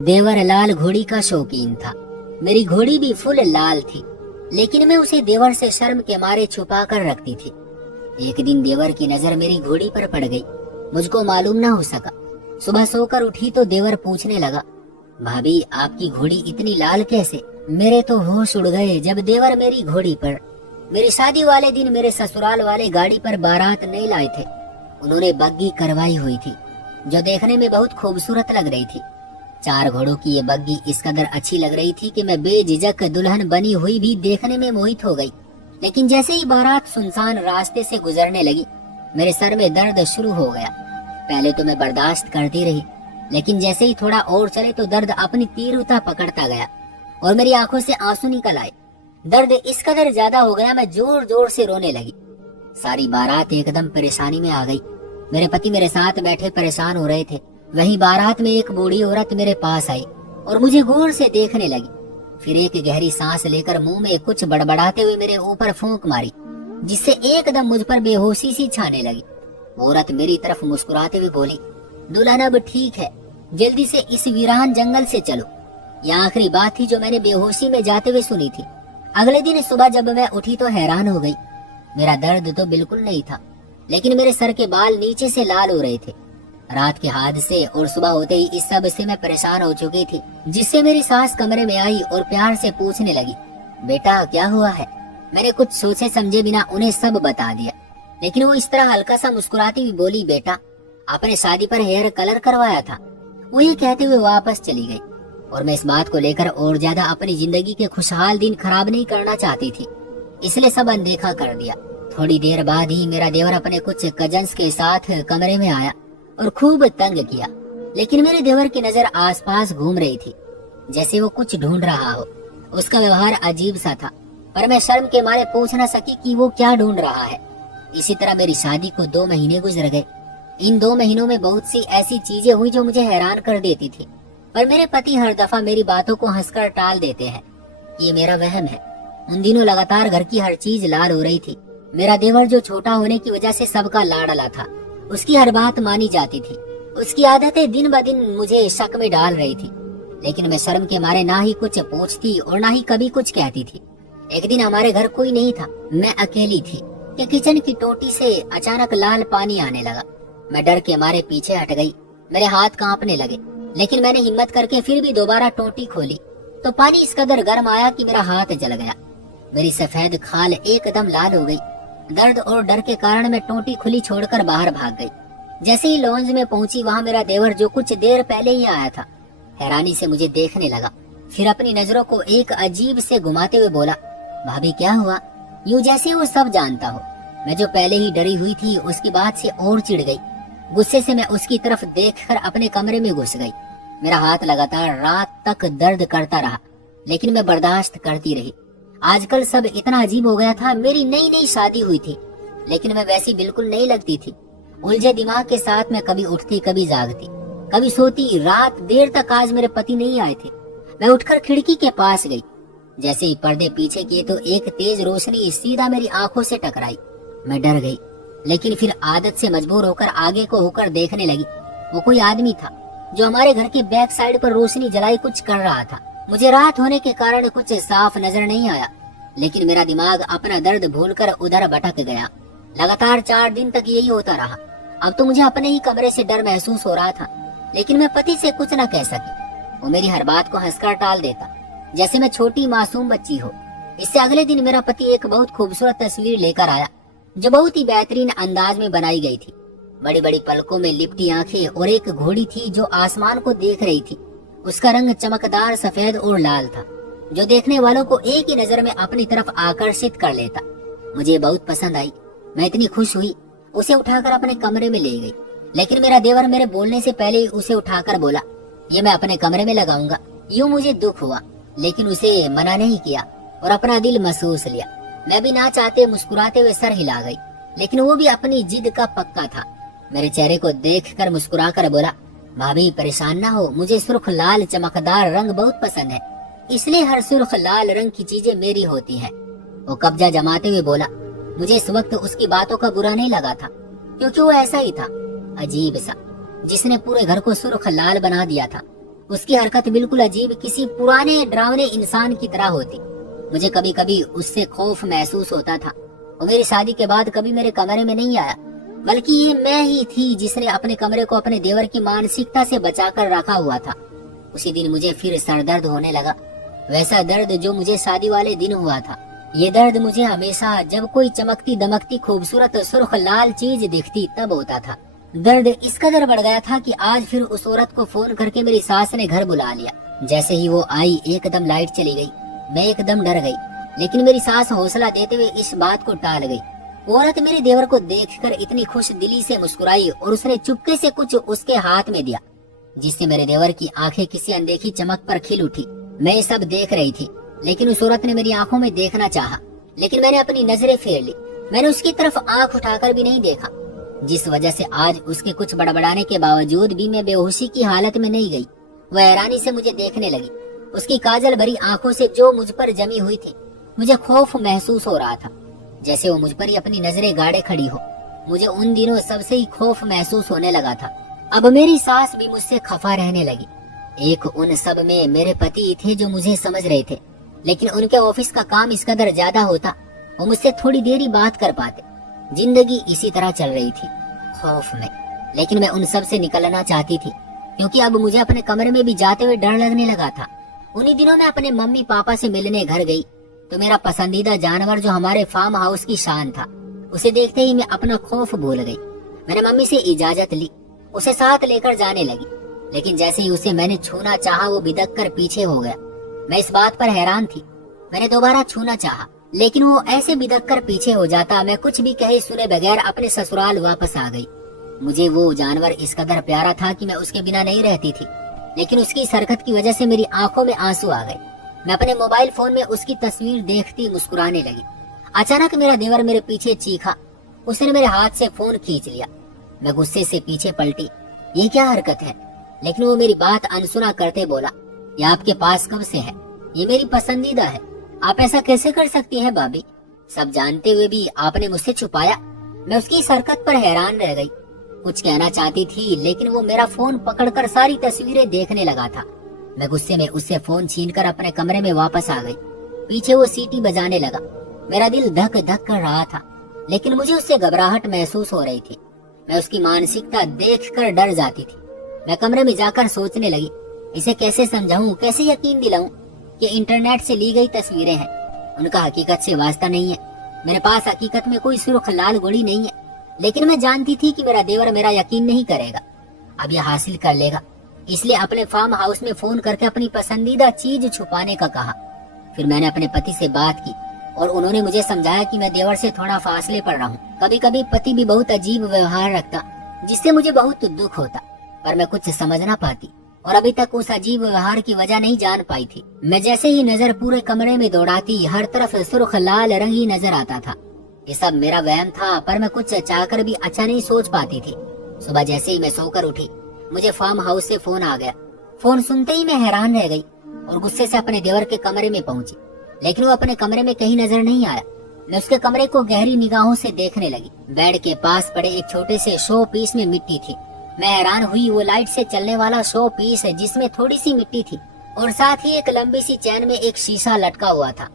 देवर लाल घोड़ी का शौकीन था। मेरी घोड़ी भी फुल लाल थी, लेकिन मैं उसे देवर से शर्म के मारे छुपा कर रखती थी। एक दिन देवर की नजर मेरी घोड़ी पर पड़ गई। मुझको मालूम ना हो सका। सुबह सोकर उठी तो देवर पूछने लगा, भाभी आपकी घोड़ी इतनी लाल कैसे? मेरे तो होश उड़ गए जब देवर मेरी घोड़ी पर मेरी शादी वाले दिन मेरे ससुराल वाले गाड़ी पर बारात नहीं लाए थे। उन्होंने बग्गी करवाई हुई थी, जो देखने में बहुत खूबसूरत लग रही थी। 4 घोड़ों की ये बग्गी इस कदर अच्छी लग रही थी कि मैं बेझिझक दुल्हन बनी हुई भी देखने में मोहित हो गई। लेकिन जैसे ही बारात सुनसान रास्ते से गुजरने लगी, मेरे सर में दर्द शुरू हो गया। पहले तो मैं बर्दाश्त करती रही, लेकिन जैसे ही थोड़ा और चले तो दर्द अपनी तीव्रता पकड़ता गया और मेरी आंखों से आंसू निकल आए। दर्द इस कदर ज्यादा हो गया, मैं जोर जोर से रोने लगी। सारी बारात एकदम परेशानी में आ गई। मेरे पति मेरे साथ बैठे परेशान हो रहे थे। वहीं बारात में एक बूढ़ी औरत मेरे पास आई और मुझे गौर से देखने लगी। फिर एक गहरी सांस लेकर मुंह में कुछ बड़बड़ाते हुए मेरे ऊपर फूंक मारी, जिससे एकदम मुझ पर बेहोशी सी छाने लगी। औरत मेरी तरफ मुस्कुराते हुए बोली, दुल्हन अब ठीक है, जल्दी से इस वीरान जंगल से चलो। यह आखिरी बात थी जो मैंने बेहोशी में जाते हुए सुनी थी। अगले दिन सुबह जब मैं उठी तो हैरान हो गई। मेरा दर्द तो बिल्कुल नहीं था, लेकिन मेरे सर के बाल नीचे से लाल हो रहे थे। रात के हादसे और सुबह होते ही इस सब से मैं परेशान हो चुकी थी, जिससे मेरी सास कमरे में आई और प्यार से पूछने लगी, बेटा क्या हुआ है? मैंने कुछ सोचे समझे बिना उन्हें सब बता दिया, लेकिन वो इस तरह हल्का सा मुस्कुराती हुई बोली, बेटा आपने शादी पर हेयर कलर करवाया था। वो ये कहते हुए वापस चली गई और मैं इस बात को लेकर और ज्यादा अपनी जिंदगी के खुशहाल दिन खराब नहीं करना चाहती थी, इसलिए सब अनदेखा कर दिया। थोड़ी देर बाद ही मेरा देवर अपने कुछ कजन्स के साथ कमरे में आया और खूब तंग किया, लेकिन मेरे देवर की नजर आसपास घूम रही थी, जैसे वो कुछ ढूंढ रहा हो। उसका व्यवहार अजीब सा था, पर मैं शर्म के मारे पूछ न सकी कि वो क्या ढूंढ रहा है। इसी तरह मेरी शादी को 2 महीने गुजर गए। इन 2 महीनों में बहुत सी ऐसी चीजें हुई जो मुझे हैरान कर देती थी, पर मेरे पति हर दफा मेरी बातों को हंसकर टाल देते हैं। ये मेरा वहम है। उन दिनों लगातार घर की हर चीज लाल हो रही थी। मेरा देवर जो छोटा होने की वजह से सबका लाडला था, उसकी हर बात मानी जाती थी। उसकी आदतें दिन ब दिन मुझे शक में डाल रही थी, लेकिन मैं शर्म के मारे ना ही कुछ पूछती और ना ही कभी कुछ कहती थी। एक दिन हमारे घर कोई नहीं था, मैं अकेली थी कि किचन की टोटी से अचानक लाल पानी आने लगा। मैं डर के मारे पीछे हट गई। मेरे हाथ कांपने लगे, लेकिन मैंने हिम्मत करके फिर भी दोबारा टोटी खोली तो पानी इस कदर गर्म आया कि मेरा हाथ जल गया। मेरी सफेद खाल एकदम लाल हो गई। दर्द और डर के कारण मैं टोटी खुली छोड़कर बाहर भाग गई। जैसे ही लॉन्ज में पहुंची, वहां मेरा देवर जो कुछ देर पहले ही आया था, हैरानी से मुझे देखने लगा। फिर अपनी नजरों को एक अजीब से घुमाते हुए बोला, भाभी क्या हुआ? यूं जैसे वो सब जानता हो। मैं जो पहले ही डरी हुई थी उसकी बात से और चिढ़ गई। गुस्से से मैं उसकी तरफ देखकर अपने कमरे में घुस गई। मेरा हाथ लगातार रात तक दर्द करता रहा, लेकिन मैं बर्दाश्त करती रही। आजकल सब इतना अजीब हो गया था। मेरी नई नई शादी हुई थी, लेकिन मैं वैसी बिल्कुल नहीं लगती थी। उलझे दिमाग के साथ मैं कभी उठती, कभी जागती, कभी सोती। रात देर तक आज मेरे पति नहीं आए थे। मैं उठकर खिड़की के पास गई। जैसे ही पर्दे पीछे किए तो एक तेज रोशनी सीधा मेरी आंखों से टकराई। मैं डर गई, लेकिन फिर आदत से मजबूर होकर आगे को होकर देखने लगी। वो कोई आदमी था जो हमारे घर के बैक साइड पर रोशनी जलाई कुछ कर रहा था। मुझे रात होने के कारण कुछ साफ नजर नहीं आया, लेकिन मेरा दिमाग अपना दर्द भूलकर उधर भटक गया। लगातार 4 दिन तक यही होता रहा। अब तो मुझे अपने ही कमरे से डर महसूस हो रहा था, लेकिन मैं पति से कुछ न कह सकी। वो मेरी हर बात को हंसकर टाल देता, जैसे मैं छोटी मासूम बच्ची हो। इससे अगले दिन मेरा पति एक बहुत खूबसूरत तस्वीर लेकर आया, जो बहुत ही बेहतरीन अंदाज में बनाई गई थी। बड़ी बड़ी पलकों में लिपटी आंखें और एक घोड़ी थी जो आसमान को देख रही थी। उसका रंग चमकदार सफेद और लाल था, जो देखने वालों को एक ही नजर में अपनी तरफ आकर्षित कर लेता। मुझे बहुत पसंद आई। मैं इतनी खुश हुई, उसे उठाकर अपने कमरे में ले गई। लेकिन मेरा देवर मेरे बोलने से पहले ही उसे उठाकर बोला, ये मैं अपने कमरे में लगाऊंगा। यूं मुझे दुख हुआ, लेकिन उसे मना नहीं किया और अपना दिल महसूस लिया। मैं भी ना चाहते मुस्कुराते हुए सर हिला गई, लेकिन वो भी अपनी जिद का पक्का था। मेरे चेहरे को देखकर मुस्कुराकर बोला, भाभी परेशान ना हो, मुझे सुर्ख लाल चमकदार रंग बहुत पसंद है, इसलिए हर सुर्ख लाल रंग की चीजें मेरी होती हैं। वो कब्जा जमाते हुए बोला। मुझे इस वक्त उसकी बातों का बुरा नहीं लगा था, क्योंकि वो ऐसा ही था, अजीब सा, जिसने पूरे घर को सुर्ख लाल बना दिया था। उसकी हरकत बिल्कुल अजीब, किसी पुराने डरावने इंसान की तरह होती। मुझे कभी कभी उससे खौफ महसूस होता था। वो मेरी शादी के बाद कभी मेरे कमरे में नहीं आया, बल्कि ये मैं ही थी जिसने अपने कमरे को अपने देवर की मानसिकता से बचाकर रखा हुआ था। उसी दिन मुझे फिर सरदर्द होने लगा, वैसा दर्द जो मुझे शादी वाले दिन हुआ था। ये दर्द मुझे हमेशा जब कोई चमकती दमकती खूबसूरत सुर्ख लाल चीज दिखती तब होता था। दर्द इस कदर बढ़ गया था कि आज फिर उस औरत को फोन करके मेरी सास ने घर बुला लिया। जैसे ही वो आई एकदम लाइट चली गई। मैं एकदम डर गई, लेकिन मेरी सास हौसला देते हुए इस बात को टाल गई। औरत मेरे देवर को देखकर इतनी खुश दिली से मुस्कुराई और उसने चुपके से कुछ उसके हाथ में दिया, जिससे मेरे देवर की आंखें किसी अनदेखी चमक पर खिल उठी। मैं ये सब देख रही थी, लेकिन उस औरत ने मेरी आंखों में देखना चाहा, लेकिन मैंने अपनी नजरें फेर ली। मैंने उसकी तरफ आंख उठाकर भी नहीं देखा, जिस वजह से आज उसके कुछ बड़बड़ाने के बावजूद भी मैं बेहोशी की हालत में नहीं गई। वह हैरानी से मुझे देखने लगी, उसकी काजल भरी आंखों से जो मुझ पर जमी हुई थी। मुझे खौफ महसूस हो रहा था, जैसे वो मुझ पर ही अपनी नजरें गाड़े खड़ी हो। मुझे उन दिनों सबसे ही खौफ महसूस होने लगा था। अब मेरी सास भी मुझसे खफा रहने लगी। एक उन सब में मेरे पति थे जो मुझे समझ रहे थे, लेकिन उनके ऑफिस का काम इस कदर ज्यादा होता, वो मुझसे थोड़ी देर ही बात कर पाते। जिंदगी इसी तरह चल रही थी, खौफ में। लेकिन मैं उन सब से निकलना चाहती थी, क्योंकि अब मुझे अपने कमरे में भी जाते हुए डर लगने लगा था। उन्हीं दिनों में अपने मम्मी पापा से मिलने घर गई तो मेरा पसंदीदा जानवर जो हमारे फार्म हाउस की शान था, उसे देखते ही मैं अपना खौफ भूल गई। मैंने मम्मी से इजाजत ली, उसे साथ लेकर जाने लगी, लेकिन जैसे ही उसे मैंने छूना चाहा वो बिदक कर पीछे हो गया। मैं इस बात पर हैरान थी। मैंने दोबारा छूना चाहा, लेकिन वो ऐसे बिदक कर पीछे हो जाता। मैं कुछ भी कहे सुने बगैर अपने ससुराल वापस आ गई। मुझे वो जानवर इस कदर प्यारा था कि मैं उसके बिना नहीं रहती थी, लेकिन उसकी इस हरकत की वजह से मेरी आंखों में आंसू आ गए। मैं अपने मोबाइल फोन में उसकी तस्वीर देखती मुस्कुराने लगी। अचानक मेरा देवर मेरे पीछे चीखा। उसने मेरे हाथ से फोन खींच लिया। मैं गुस्से से पीछे पलटी, ये क्या हरकत है? लेकिन वो मेरी बात अनसुना करते बोला, ये आपके पास कब से है? ये मेरी पसंदीदा है। आप ऐसा कैसे कर सकती हैं भाभी? सब जानते हुए भी आपने मुझसे छुपाया। मैं उसकी इस हरकत पर हैरान रह गई। कुछ कहना चाहती थी, लेकिन वो मेरा फोन पकड़कर सारी तस्वीरें देखने लगा था। मैं गुस्से में उससे फोन छीनकर अपने कमरे में वापस आ गई। पीछे वो सीटी बजाने लगा। मेरा दिल धक धक कर रहा था, लेकिन मुझे उससे घबराहट महसूस हो रही थी। मैं उसकी मानसिकता देखकर डर जाती थी। मैं कमरे में जाकर सोचने लगी, इसे कैसे समझाऊं, कैसे यकीन दिलाऊं कि इंटरनेट से ली गई तस्वीरें हैं, उनका हकीकत से वास्ता नहीं है। मेरे पास हकीकत में कोई सुर्ख लाल गोली नहीं है, लेकिन मैं जानती थी कि मेरा देवर मेरा यकीन नहीं करेगा, अब यह हासिल कर लेगा। इसलिए अपने फार्म हाउस में फोन करके अपनी पसंदीदा चीज छुपाने का कहा। फिर मैंने अपने पति से बात की और उन्होंने मुझे समझाया कि मैं देवर से थोड़ा फासले पर रहूं। कभी कभी पति भी बहुत अजीब व्यवहार रखता, जिससे मुझे बहुत दुख होता, पर मैं कुछ समझ ना पाती और अभी तक उस अजीब व्यवहार की वजह नहीं जान पाई थी। मैं जैसे ही नजर पूरे कमरे में दौड़ाती, हर तरफ सुर्ख लाल रंग ही नजर आता था। ये सब मेरा वहम था, पर मैं कुछ चाहकर भी अच्छा नहीं सोच पाती थी। सुबह जैसे ही मैं सोकर उठी, मुझे फार्म हाउस से फोन आ गया। फोन सुनते ही मैं हैरान रह गई और गुस्से से अपने देवर के कमरे में पहुंची, लेकिन वो अपने कमरे में कहीं नजर नहीं आया। मैं उसके कमरे को गहरी निगाहों से देखने लगी। बेड के पास पड़े एक छोटे से शो पीस में मिट्टी थी। मैं हैरान हुई, वो लाइट से चलने वाला शो पीस है जिसमें थोड़ी सी मिट्टी थी और साथ ही एक लंबी सी चैन में एक शीशा लटका हुआ था,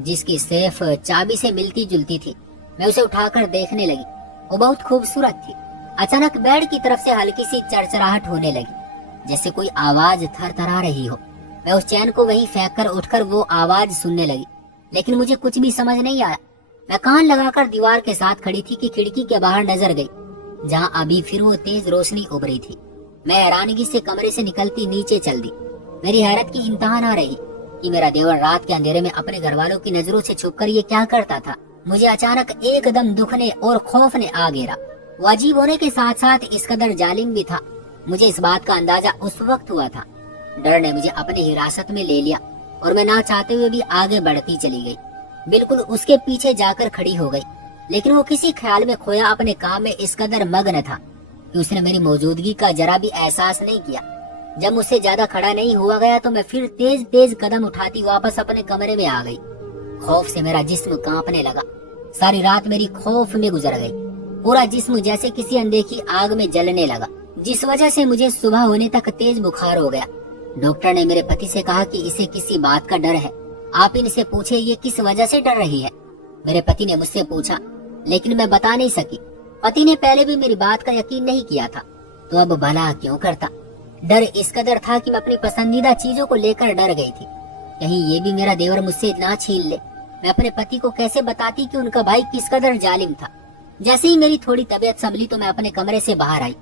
जिसकी सेफ चाबी से मिलती जुलती थी। मैं उसे उठाकर देखने लगी, वो बहुत खूबसूरत थी। अचानक बेड की तरफ से हल्की सी चरचराहट होने लगी, जैसे कोई आवाज थरथरा रही हो। मैं उस चैन को वहीं फेंक कर उठकर वो आवाज सुनने लगी, लेकिन मुझे कुछ भी समझ नहीं आया। मैं कान लगाकर दीवार के साथ खड़ी थी कि खिड़की के बाहर नजर गई, जहाँ अभी फिर वो तेज रोशनी उभरी थी। मैं हैरानगी से कमरे से निकलती नीचे चल दी। मेरी हैरत की इंतहा न रही कि मेरा देवर रात के अंधेरे में अपने घर वालों की नजरों से छुपकर ये क्या करता था। मुझे अचानक एकदम दुख ने और खौफ ने आ घेरा। वो अजीब होने के साथ साथ इस कदर जालिम भी था। मुझे इस बात का अंदाजा उस वक्त हुआ था। डर ने मुझे अपनी हिरासत में ले लिया और मैं ना चाहते हुए भी आगे बढ़ती चली गई, बिल्कुल उसके पीछे जाकर खड़ी हो गई। लेकिन वो किसी ख्याल में खोया अपने काम में इस कदर मग्न था कि उसने मेरी मौजूदगी का जरा भी एहसास नहीं किया। जब मुझसे ज्यादा खड़ा नहीं हुआ गया तो मैं फिर तेज तेज कदम उठाती वापस अपने कमरे में आ गई। खौफ से मेरा जिस्म कांपने लगा। सारी रात मेरी खौफ में गुजर गई। पूरा जिस्म जैसे किसी अनदेखी आग में जलने लगा, जिस वजह से मुझे सुबह होने तक तेज बुखार हो गया। डॉक्टर ने मेरे पति से कहा कि इसे किसी बात का डर है, आप इनसे पूछे ये किस वजह से डर रही है। मेरे पति ने मुझसे पूछा, लेकिन मैं बता नहीं सकी। पति ने पहले भी मेरी बात का यकीन नहीं किया था, तो अब भला क्यों करता। डर इस कदर था कि मैं अपनी पसंदीदा चीजों को लेकर डर गई थी। कहीं ये भी मेरा देवर मुझसे ना छीन ले। मैं अपने पति को कैसे बताती कि उनका भाई किस कदर जालिम था। जैसे ही मेरी थोड़ी तबीयत संभली तो मैं अपने कमरे से बाहर आई।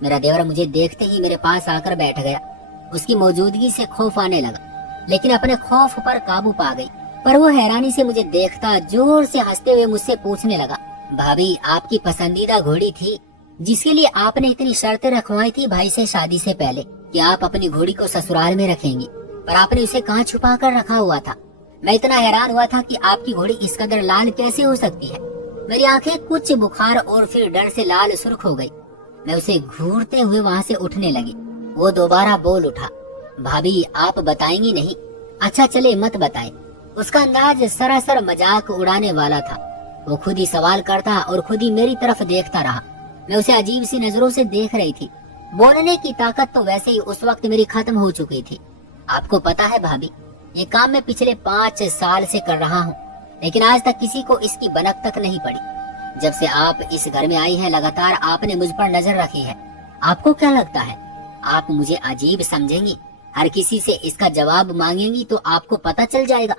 मेरा देवर मुझे देखते ही मेरे पास आकर बैठ गया। उसकी मौजूदगी से खौफ आने लगा, लेकिन अपने खौफ पर काबू पा गई। पर वो हैरानी से मुझे देखता जोर से हंसते हुए मुझसे पूछने लगा, भाभी आपकी पसंदीदा घोड़ी थी जिसके लिए आपने इतनी शर्तें रखवाई थी भाई से शादी से पहले कि आप अपनी घोड़ी को ससुराल में रखेंगी, पर आपने उसे कहाँ छुपा कर रखा हुआ था। मैं इतना हैरान हुआ था कि आपकी घोड़ी इस कदर लाल कैसे हो सकती है। मेरी आंखें कुछ बुखार और फिर डर से लाल सुर्ख हो गई। मैं उसे घूरते हुए वहाँ से उठने लगी। वो दोबारा बोल उठा, भाभी आप बताएंगी नहीं? अच्छा चले मत बताए। उसका अंदाज सरासर मजाक उड़ाने वाला था। वो खुद ही सवाल करता और खुद ही मेरी तरफ देखता रहा। मैं उसे अजीब सी नजरों से देख रही थी। बोलने की ताकत तो वैसे ही उस वक्त मेरी खत्म हो चुकी थी। आपको पता है भाभी, ये काम मैं पिछले 5 साल से कर रहा हूँ, लेकिन आज तक किसी को इसकी बनक तक नहीं पड़ी। जब से आप इस घर में आई हैं, लगातार आपने मुझ पर नजर रखी है। आपको क्या लगता है आप मुझे अजीब समझेंगी? हर किसी से इसका जवाब मांगेंगी तो आपको पता चल जाएगा।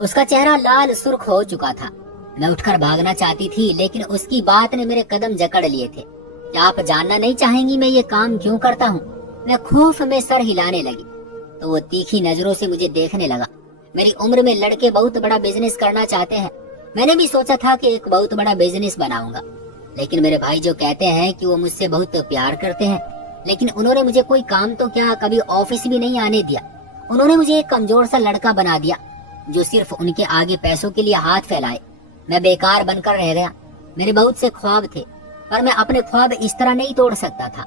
उसका चेहरा लाल सुर्ख हो चुका था। मैं उठकर भागना चाहती थी, लेकिन उसकी बात ने मेरे कदम जकड़ लिए थे। क्या आप जानना नहीं चाहेंगी मैं ये काम क्यों करता हूँ? मैं खौफ में सर हिलाने लगी तो वो तीखी नजरों से मुझे देखने लगा। मेरी उम्र में लड़के बहुत बड़ा बिजनेस करना चाहते हैं। मैंने भी सोचा था कि एक बहुत बड़ा बिजनेस बनाऊंगा, लेकिन मेरे भाई जो कहते हैं कि वो मुझसे बहुत प्यार करते हैं, लेकिन उन्होंने मुझे कोई काम तो क्या कभी ऑफिस भी नहीं आने दिया। उन्होंने मुझे एक कमजोर सा लड़का बना दिया जो सिर्फ उनके आगे पैसों के लिए हाथ फैलाए। मैं बेकार बनकर रह गया। मेरे बहुत से ख्वाब थे, पर मैं अपने ख्वाब इस तरह नहीं तोड़ सकता था।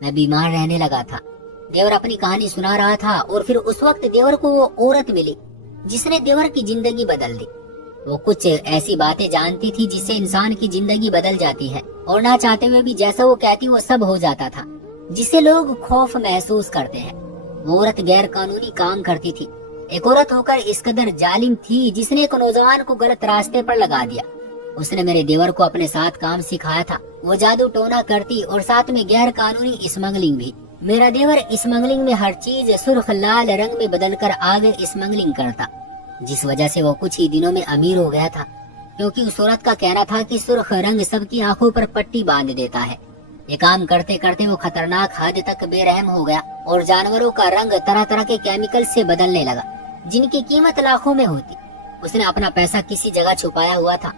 मैं बीमार रहने लगा था। देवर अपनी कहानी सुना रहा था और फिर उस वक्त देवर को वो औरत मिली जिसने देवर की जिंदगी बदल दी। वो कुछ ऐसी बातें जानती थी जिससे इंसान की जिंदगी बदल जाती है, और ना चाहते हुए भी जैसा वो कहती वो सब हो जाता था, जिससे लोग खौफ महसूस करते हैं। वो औरत गैर कानूनी काम करती थी। एक औरत होकर इस कदर जालिम थी जिसने एक नौजवान को गलत रास्ते पर लगा दिया। उसने मेरे देवर को अपने साथ काम सिखाया था। वो जादू टोना करती और साथ में गैर कानूनी स्मगलिंग भी। मेरा देवर स्मगलिंग में हर चीज सुर्ख लाल रंग में बदलकर आगे स्मगलिंग करता, जिस वजह से वो कुछ ही दिनों में अमीर हो गया था, क्योंकि उस औरत का कहना था कि सुर्ख रंग सबकी आंखों पर पट्टी बांध देता है। ये काम करते करते वो खतरनाक हद तक बेरहम हो गया और जानवरों का रंग तरह तरह के केमिकल से बदलने लगा, जिनकी कीमत लाखों में होती। उसने अपना पैसा किसी जगह छुपाया हुआ था,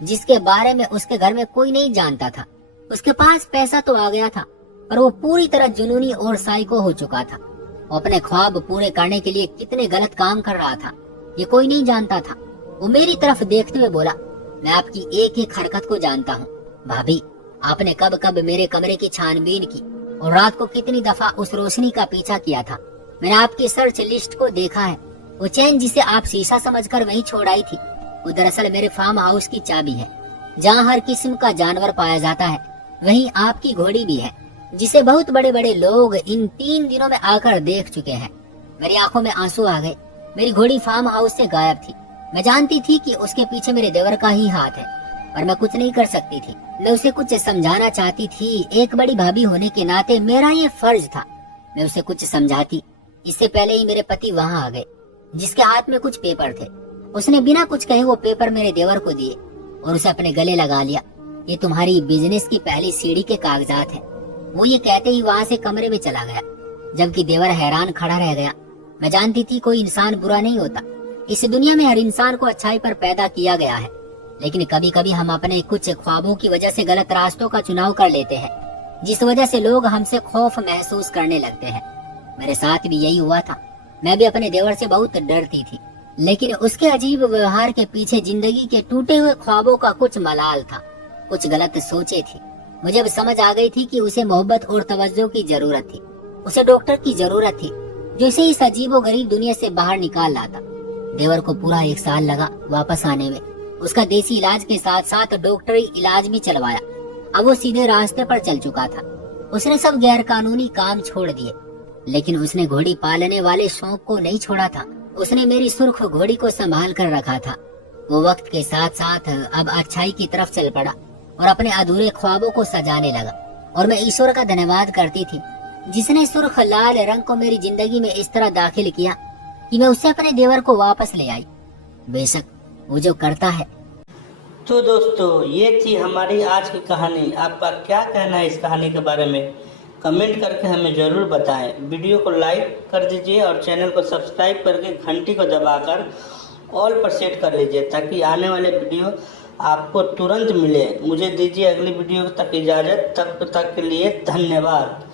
जिसके बारे में उसके घर में कोई नहीं जानता था। उसके पास पैसा तो आ गया था, पर वो पूरी तरह जुनूनी और साइको हो चुका था। वो अपने ख्वाब पूरे करने के लिए कितने गलत काम कर रहा था, ये कोई नहीं जानता था। वो मेरी तरफ देखते हुए बोला, मैं आपकी एक एक हरकत को जानता हूँ भाभी। आपने कब कब मेरे कमरे की छानबीन की और रात को कितनी दफा उस रोशनी का पीछा किया था। मैंने आपकी सर्च लिस्ट को देखा है। वो चैन जिसे आप शीशा समझकर वहीं छोड़ आई थी, वो दरअसल मेरे फार्म हाउस की चाबी है, जहाँ हर किस्म का जानवर पाया जाता है। वहीं आपकी घोड़ी भी है, जिसे बहुत बड़े बड़े लोग इन 3 दिनों में आकर देख चुके हैं। मेरी आंखों में आंसू आ गए। मेरी घोड़ी फार्म हाउस से गायब थी। मैं जानती थी कि उसके पीछे मेरे देवर का ही हाथ है, पर मैं कुछ नहीं कर सकती थी। मैं उसे कुछ समझाना चाहती थी। एक बड़ी भाभी होने के नाते मेरा ये फर्ज था मैं उसे कुछ समझाती। इससे पहले ही मेरे पति वहाँ आ गए, जिसके हाथ में कुछ पेपर थे। उसने बिना कुछ कहे वो पेपर मेरे देवर को दिए और उसे अपने गले लगा लिया। ये तुम्हारी बिजनेस की पहली सीढ़ी के कागजात है। वो ये कहते ही वहाँ से कमरे में चला गया, जबकि देवर हैरान खड़ा रह गया। मैं जानती थी कोई इंसान बुरा नहीं होता। इस दुनिया में हर इंसान को अच्छाई पर पैदा किया गया है, लेकिन कभी कभी हम अपने कुछ ख्वाबों की वजह से गलत रास्तों का चुनाव कर लेते हैं, जिस वजह से लोग हमसे खौफ महसूस करने लगते हैं। मेरे साथ भी यही हुआ था। मैं भी अपने देवर से बहुत डरती थी, लेकिन उसके अजीब व्यवहार के पीछे जिंदगी के टूटे हुए ख्वाबों का कुछ मलाल था, कुछ गलत सोचे थी। मुझे अब समझ आ गई थी कि उसे मोहब्बत और तवज्जो की जरूरत थी। उसे डॉक्टर की जरूरत थी जो इसे इस अजीबोगरीब दुनिया से बाहर निकाल लाता। देवर को पूरा 1 साल लगा वापस आने में। उसका देसी इलाज के साथ साथ डॉक्टरी इलाज भी चलवाया। अब वो सीधे रास्ते पर चल चुका था। उसने सब गैर कानूनी काम छोड़ दिए। लेकिन उसने घोड़ी पालने वाले शौक को नहीं छोड़ा था। उसने मेरी सुर्ख घोड़ी को संभाल कर रखा था। वो वक्त के साथ साथ अब अच्छाई की तरफ चल पड़ा और अपने अधूरे ख्वाबों को सजाने लगा। और मैं ईश्वर का धन्यवाद करती थी जिसने सुर्ख लाल रंग को मेरी जिंदगी में इस तरह दाखिल किया कि मैं उससे अपने देवर को वापस ले आई। बेशक वो जो करता है। तो दोस्तों, ये थी हमारी आज की कहानी। आपका क्या कहना है इस कहानी के बारे में? कमेंट करके हमें ज़रूर बताएं। वीडियो को लाइक कर दीजिए और चैनल को सब्सक्राइब करके घंटी को दबाकर ऑल पर सेट कर लीजिए ताकि आने वाले वीडियो आपको तुरंत मिले। मुझे दीजिए अगली वीडियो तक इजाज़त। तब तक के लिए धन्यवाद।